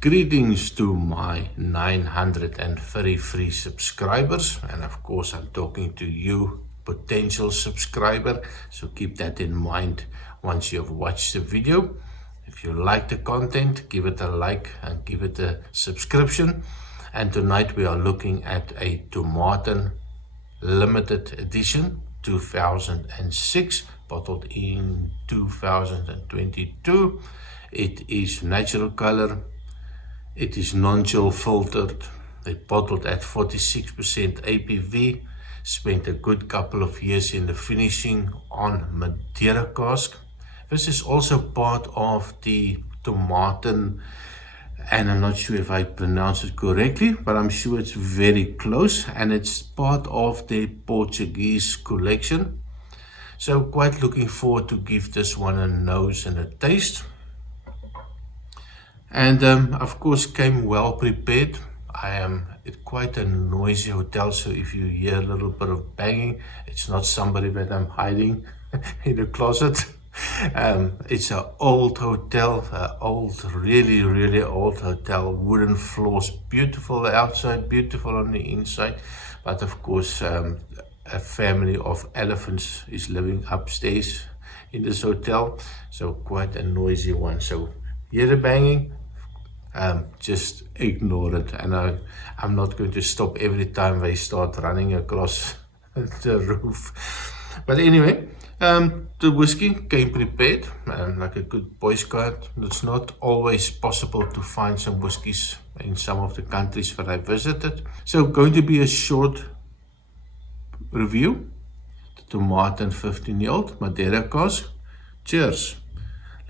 Greetings to my 933 subscribers, and of course I'm talking to you, potential subscriber, so keep that in mind once you've watched the video. If you like the content, give it a like and give it a subscription. And tonight we are looking at a Tomatin limited edition 2006, bottled in 2022. It is natural color. It is non-chill filtered. They bottled at 46% ABV. Spent a good couple of years in the finishing on Madeira cask. This is also part of the Tomatin, and I'm not sure if I pronounce it correctly, but I'm sure it's very close, and it's part of the Portuguese collection. So quite looking forward to give this one a nose and a taste. And of course came well prepared. I am at quite a noisy hotel, so if you hear a little bit of banging, it's not somebody that I'm hiding in a closet. It's an old hotel, really old hotel, wooden floors, beautiful outside, beautiful on the inside, but of course a family of elephants is living upstairs in this hotel, so quite a noisy one. So hear the banging, just ignore it, and I'm not going to stop every time they start running across the roof. But anyway, the whiskey came prepared, like a good Boy Scout. It's not always possible to find some whiskies in some of the countries that I visited. So going to be a short review. The Tomatin 15-year-old Madeira cask. Cheers.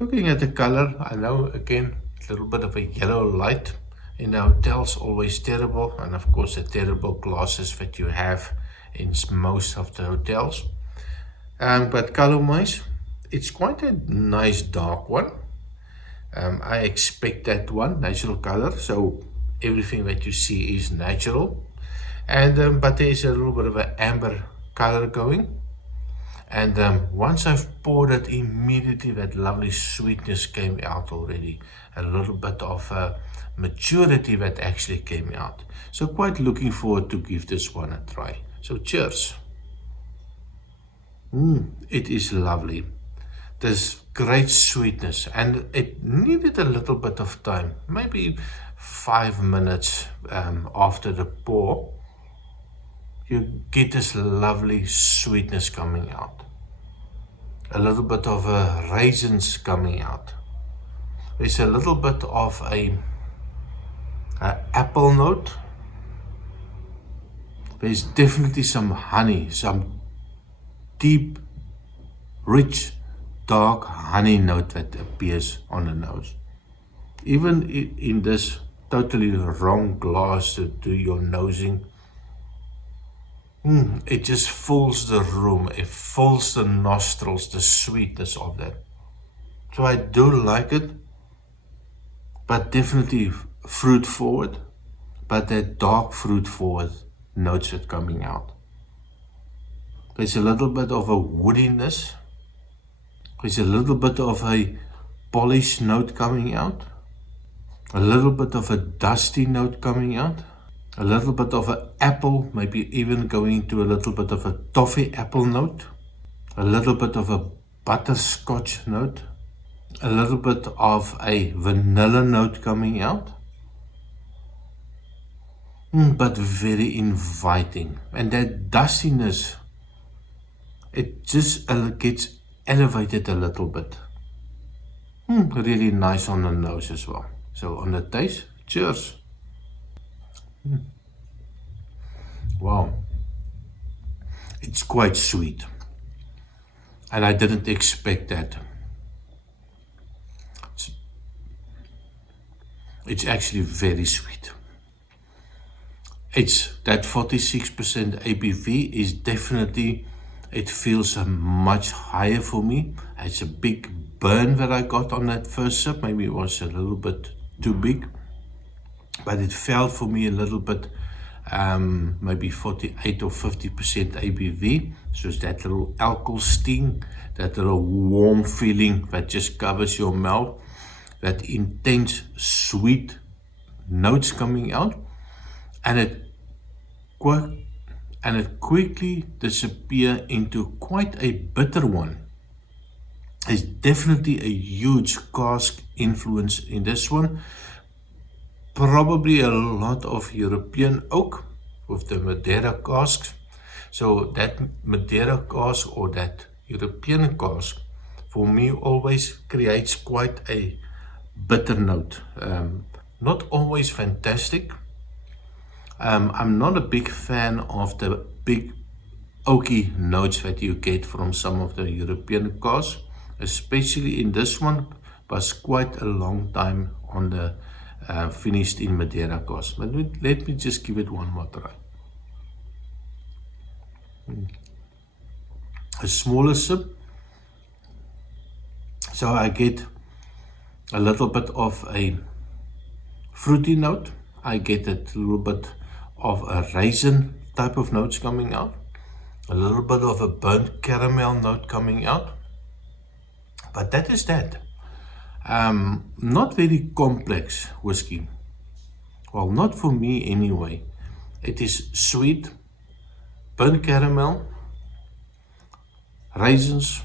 Looking at the color, I know again a little bit of a yellow light in the hotels, always terrible, and of course the terrible glasses that you have in most of the hotels. But color-wise, it's quite a nice dark one. I expect that one, natural color, so everything that you see is natural. And but there is a little bit of an amber color going. And once I've poured it, immediately that lovely sweetness came out already. A little bit of maturity that actually came out. So quite looking forward to give this one a try. So cheers. It is lovely. There's great sweetness, and it needed a little bit of time, maybe 5 minutes after the pour. You get this lovely sweetness coming out. A little bit of raisins coming out. There's a little bit of a apple note. There's definitely some honey, some deep, rich, dark honey note that appears on the nose. Even in this totally wrong glass to do your nosing, it just fills the room, it fills the nostrils, the sweetness of that. So I do like it, but definitely fruit forward, but that dark fruit forward notes are coming out. There's a little bit of a woodiness, there's a little bit of a polished note coming out, a little bit of a dusty note coming out. A little bit of an apple, maybe even going to a little bit of a toffee apple note. A little bit of a butterscotch note. A little bit of a vanilla note coming out. But very inviting. And that dustiness, it just gets elevated a little bit. Really nice on the nose as well. So on the taste, cheers. Wow, it's quite sweet, and I didn't expect that. It's actually very sweet. It's that 46% ABV is definitely, it feels much higher for me. It's a big burn that I got on that first sip. Maybe it was a little bit too big, but it felt for me a little bit maybe 48 or 50% ABV. So it's that little alcohol sting, that little warm feeling that just covers your mouth, that intense sweet notes coming out, and it quickly disappears into quite a bitter one. There's definitely a huge cask influence in this one. Probably a lot of European oak with the Madeira casks. So that Madeira cask or that European cask for me always creates quite a bitter note. Not always fantastic. I'm not a big fan of the big oaky notes that you get from some of the European casks, especially in this one. Was quite a long time on the finished in Madeira cask. But let me just give it one more try. A smaller sip, so I get a little bit of a fruity note. I get a little bit of a raisin type of notes coming out, a little bit of a burnt caramel note coming out, but that is that. Not very complex whiskey. Well, not for me anyway. It is sweet, burnt caramel, raisins,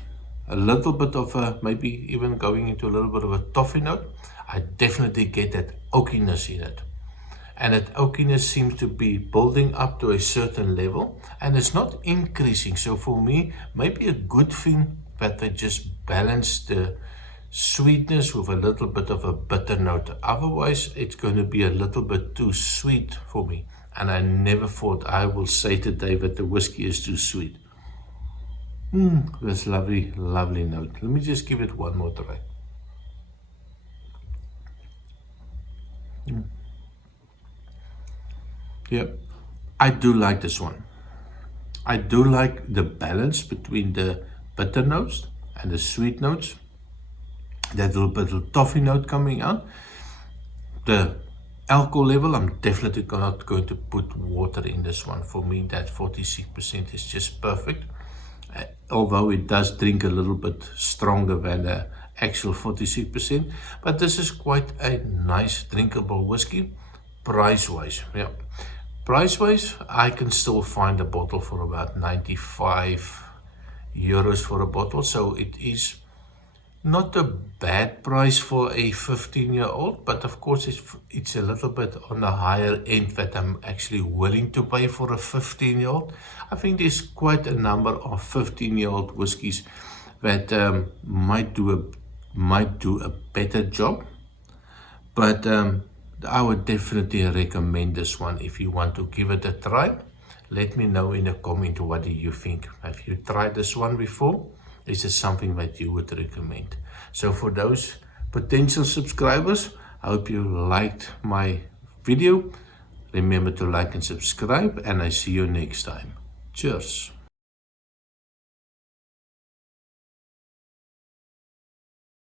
a little bit of a, maybe even going into a little bit of a toffee note. I definitely get that oakiness in it. And that oakiness seems to be building up to a certain level, and it's not increasing. So for me, maybe a good thing that they just balance the sweetness with a little bit of a bitter note. Otherwise, it's going to be a little bit too sweet for me. And I never thought I will say today that the whiskey is too sweet. This lovely, lovely note. Let me just give it one more try. Yeah, I do like this one. I do like the balance between the bitter notes and the sweet notes. That little bit of toffee note coming out. The alcohol level, I'm definitely not going to put water in this one. For me, that 46% is just perfect. Although it does drink a little bit stronger than the actual 46%. But this is quite a nice drinkable whiskey. Price-wise, yeah. Price-wise, I can still find a bottle for about 95 euros for a bottle. So it is not a bad price for a 15-year-old, but of course it's a little bit on the higher end that I'm actually willing to pay for a 15-year-old. I think there's quite a number of 15-year-old whiskies that might do a better job, but I would definitely recommend this one if you want to give it a try. Let me know in a comment what do you think. Have you tried this one before? Is it something that you would recommend? So for those potential subscribers, I hope you liked my video. Remember to like and subscribe, and I see you next time. Cheers.